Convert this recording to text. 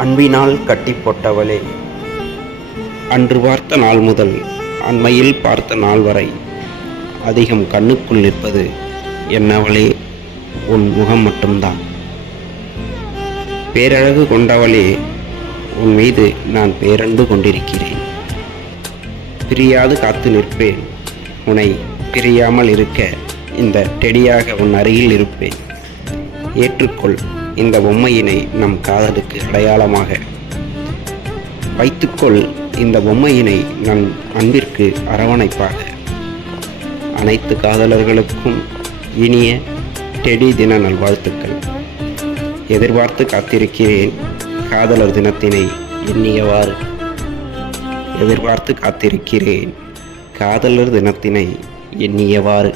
அன்பினால் கட்டி போட்டவளே, அன்று பார்த்த நாள் முதல் அண்மையில் பார்த்த நாள் வரை அதிகம் கண்ணுக்குள் நிற்பது என்னவளே உன் முகம் மட்டும்தான். பேரழகு கொண்டவளே, உன் மீது நான் பேரன்பு கொண்டிருக்கிறேன். பிரியாது காத்து நிற்பேன். உன்னை பிரியாமல் இருக்க இந்த டெடியாக உன் அருகில் இருப்பேன். ஏற்றுக்கொள் இந்த பொம்மையினை நம் காதலுக்கு அடையாளமாக. வைத்துக்கொள் இந்த பொம்மையினை நம் அன்பிற்கு அரவணைப்பாக. அனைத்து காதலர்களுக்கும் இனிய டெடி தின நல்வாழ்த்துக்கள். எதிர்பார்த்து காத்திருக்கிறேன் காதலர் தினத்தினை எண்ணியவாறு. எதிர்பார்த்து காத்திருக்கிறேன் காதலர் தினத்தினை எண்ணியவாறு.